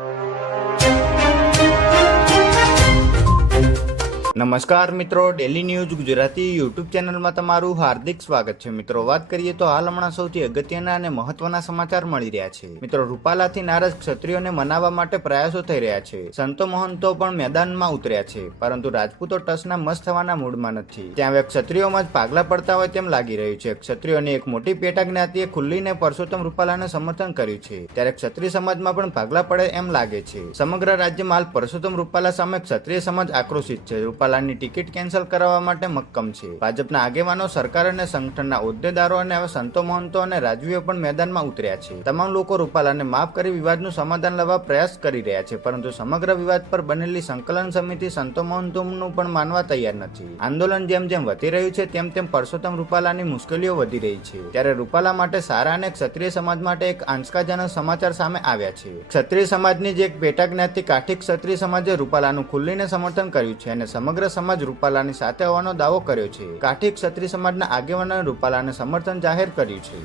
you. નમસ્કાર મિત્રો daily news Gujarati YouTube ચેનલમાં તમારું હાર્દિક સ્વાગત છે. મિત્રો, વાત કરીએ તો હાલ હમણાં સૌથી અગત્યના અને મહત્વના સમાચાર મળી રહ્યા છે. મિત્રો, રૂપાલાથી નારાજ ક્ષત્રિયોને મનાવવા માટે પ્રયાસો થઈ રહ્યા છે. સંતો મહંતો પણ મેદાનમાં ઉતર્યા છે, પરંતુ રાજપૂતો ટસના મસ્ત થવાના મૂડમાં નથી. ત્યાં હવે ક્ષત્રિયોમાં જ પાગલા પડતા હોય તેમ લાગી રહ્યું છે. ક્ષત્રિયોની એક મોટી પેટા જ્ઞાતિએ ખુલ્લીને પરસોત્તમ રૂપાલાને સમર્થન કર્યું છે. ત્યારે ક્ષત્રિય સમાજમાં પણ ભાગલા પડે એમ લાગે છે. સમગ્ર રાજ્યમાં હાલ પરસોત્તમ રૂપાલા સામે ક્ષત્રિય સમાજ આક્રોશિત છે. રૂપાલાની ટિકિટ કેન્સલ કરાવવા માટે મક્કમ છે. ભાજપના આગેવાનો, સરકાર અને સંગઠનના હોદ્દેદારો અને સંતો, મહંતો અને રાજવીઓ પણ મેદાનમાં ઉતર્યા છે. તમામ લોકો રૂપાલાને માફ કરી વિવાદનું સમાધાન લાવવા પ્રયાસ કરી રહ્યા છે, પરંતુ સમગ્ર વિવાદ પર બનેલી સંકલન સમિતિ સંતો, મહંતોનું પણ માનવા તૈયાર નથી. આંદોલન જેમ જેમ વધી રહ્યું છે, તેમ તેમ પરસોત્તમ રૂપાલાની મુશ્કેલીઓ વધી રહી છે. ત્યારે રૂપાલા માટે સારા અને ક્ષત્રિય સમાજ માટે એક આંચકાજનક સમાચાર સામે આવ્યા છે. ક્ષત્રિય સમાજની જે એક પેટા જ્ઞાતિ કાઠી ક્ષત્રિય સમાજે રૂપાલાનું ખુલ્લીને સમર્થન કર્યું છે અને સમગ્ર સમાજ રૂપાલાની સાથે હોવાનો દાવો કર્યો છે. કાઠી ક્ષત્રિય સમાજના આગેવાનોએ રૂપાલાને સમર્થન જાહેર કર્યું છે.